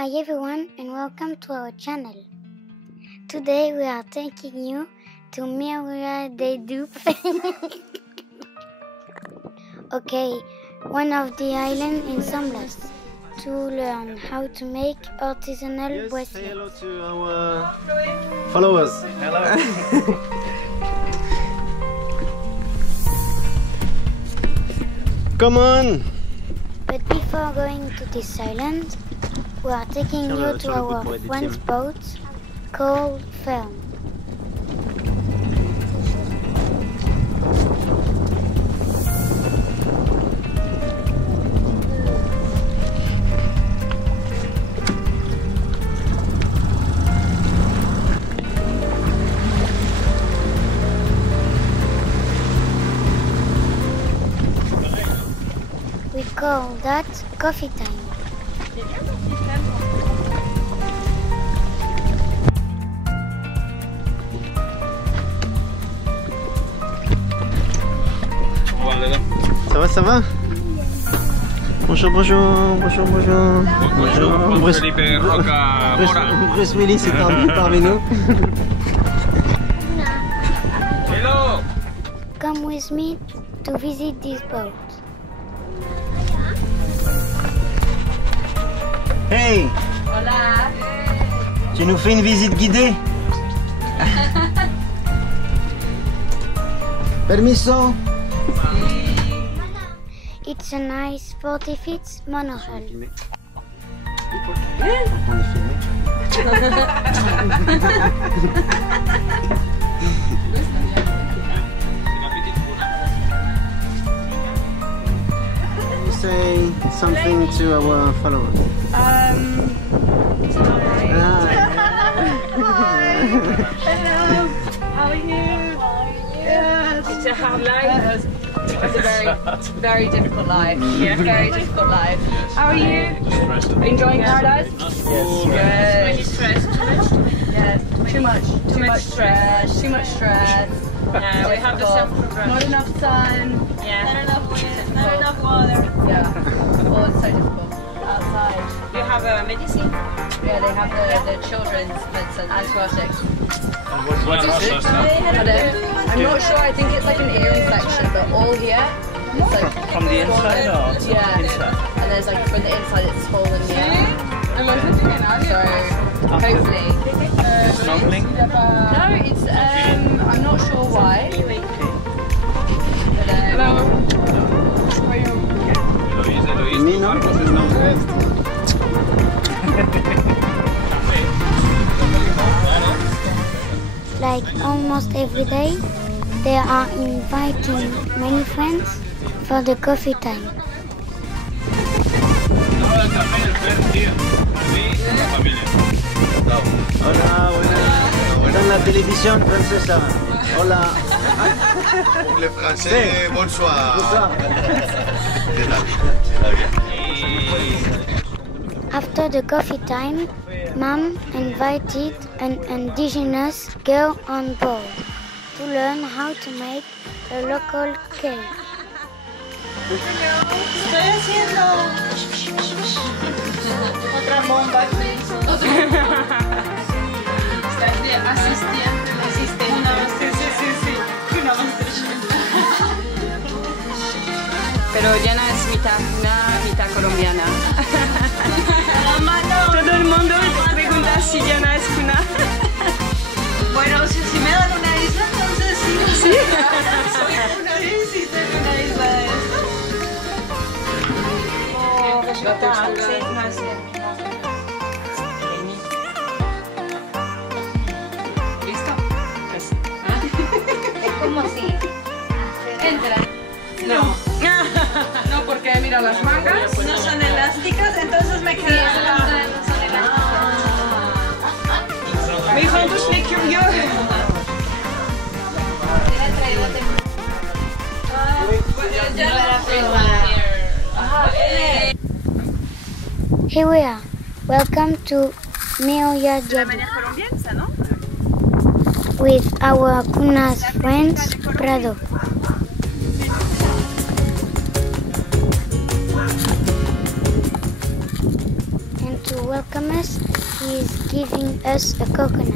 Hi everyone and welcome to our channel. Today we are taking you to Mola de Dupe. Okay, one of the islands in Somlas, to learn how to make artisanal bracelets. Say hello to our followers. Hello. Come on! But before going to this island, we are taking you to our friend's boat called Ferm. We call that coffee time. Ça va? Bonjour, bonjour, bonjour, bonjour. Bonjour, Felipe Roca Mora. Bruce Willis est parmi nous. Hello. Come with me to visit this boat. Hey! Hola. Tu nous fais une visite guidée? Permiso? It's a nice 40 feet monohull. Say something to our followers. Hi. Hello. How are you? Yes. It's a hard life. It's a very difficult life. Yeah. Very difficult life. How are you? Enjoying paradise? Yes. Good. Stress. Yes. Too much stress. Too much stress. Yeah, we have the same problem. Not enough sun. Yeah. Not enough wind. Not enough water. Yeah. Oh, it's so difficult. Outside. You have a medicine? Yeah, they have the children's medicine, antibiotics. What is it? I'm not sure, I think it's like an ear infection, but all here, it's like From the inside or yeah. inside? And there's like, from the inside it's swollen here. So, hopefully. Snorkeling? No, it's, I'm not sure why. But, Me, no? Like almost every day, they are inviting many friends for the coffee time. Hola, buenas. Está en la televisión francesa. Hola. Le français, bonsoir. Bonsoir. After the coffee time, Mom invited an indigenous girl on board to learn how to make a local cake. Estoy haciendo otra bomba. Estás de asistente. Una pero Diana es mitad kuna, mitad colombiana. Todo el mundo pregunta si Diana es kuna. Bueno, si me dan una isla, entonces sí. ¿Sí? Soy una sí, soy una isla. La textura. Sí, no es ¿Listo? Es como si entra. No. No, porque mira las mangas. No son elásticas, entonces me quedé acá. Me dijo, dus ben curieus. Here we are. Welcome to Mola de Dupe with our kunas friends Prado. And to welcome us, he is giving us a coconut.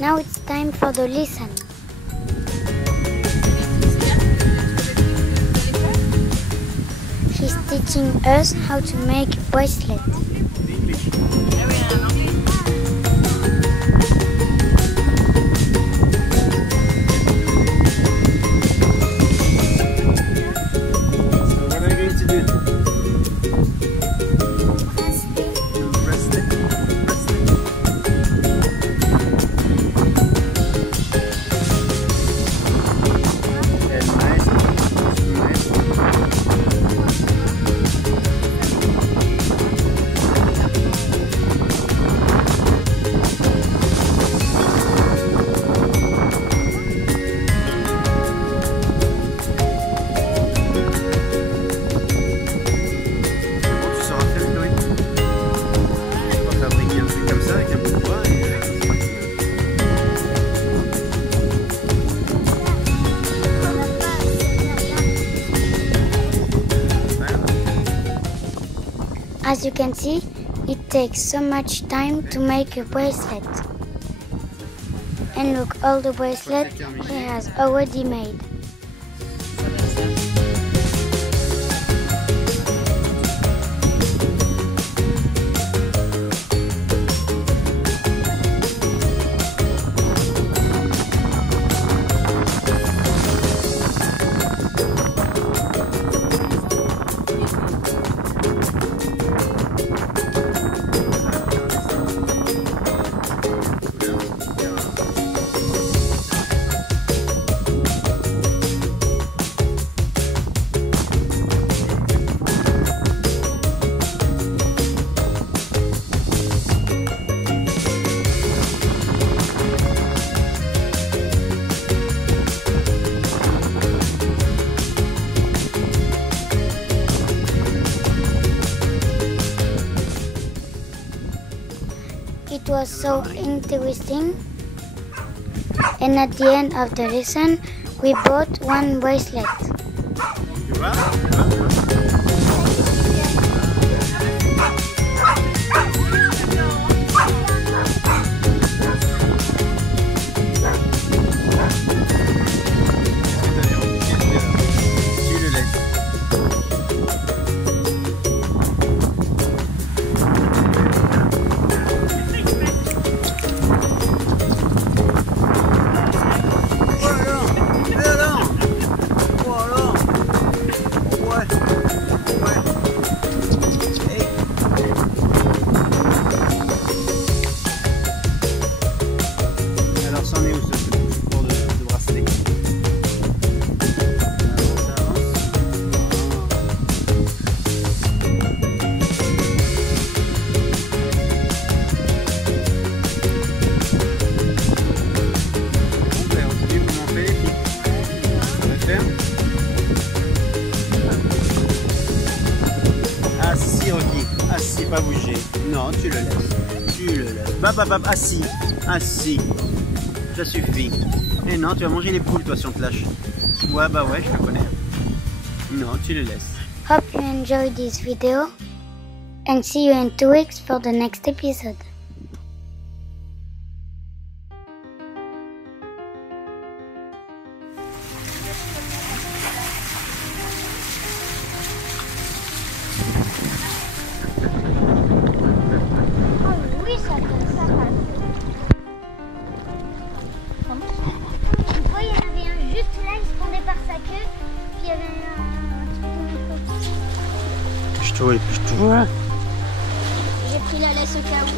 Now it's time for the lesson. He's teaching us how to make a bracelet. What are you going to do? As you can see, it takes so much time to make a bracelet. And look, all the bracelets he has already made. It was so interesting, and at the end of the lesson we bought one bracelet. Assis, pas bouger. Non, tu le laisses. Tu le laisses. Bap, assis. Assis. Ça suffit. Et non, tu vas manger les poules, toi, si on te lâche. Ouais, bah ouais, je le connais. Non, tu le laisses. Hope you enjoyed this video and see you in 2 weeks for the next episode. Pousse-toi et pousse-toi. J'ai pris la laisse au cas où.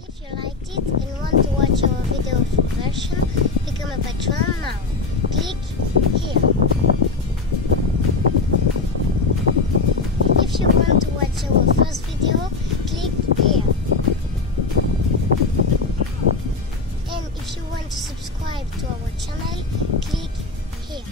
If you liked it and want to watch our video full version, become a patron now. Click here. If you want to watch our first video, click here. And if you want to subscribe to our channel, click here.